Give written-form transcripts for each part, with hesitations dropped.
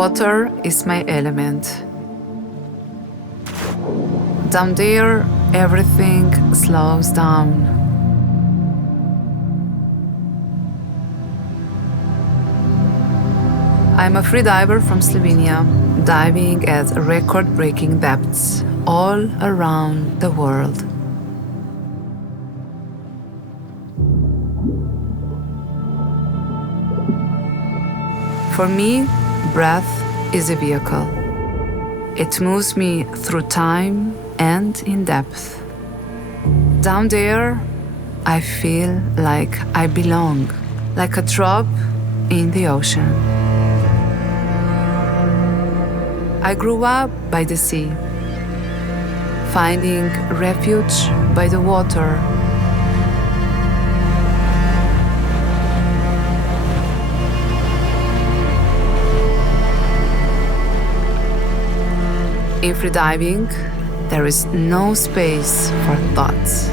Water is my element. Down there, everything slows down. I'm a freediver from Slovenia, diving at record-breaking depths all around the world. For me, breath is a vehicle. It moves me through time and in depth. Down there, I feel like I belong, like a drop in the ocean. I grew up by the sea, finding refuge by the water. In freediving, there is no space for thoughts.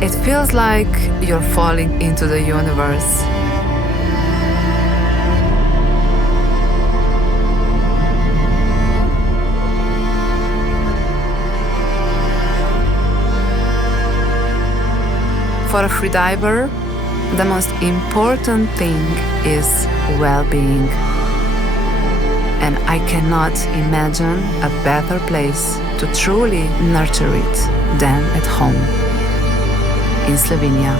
It feels like you're falling into the universe. For a freediver, the most important thing is well-being. And I cannot imagine a better place to truly nurture it than at home in Slovenia.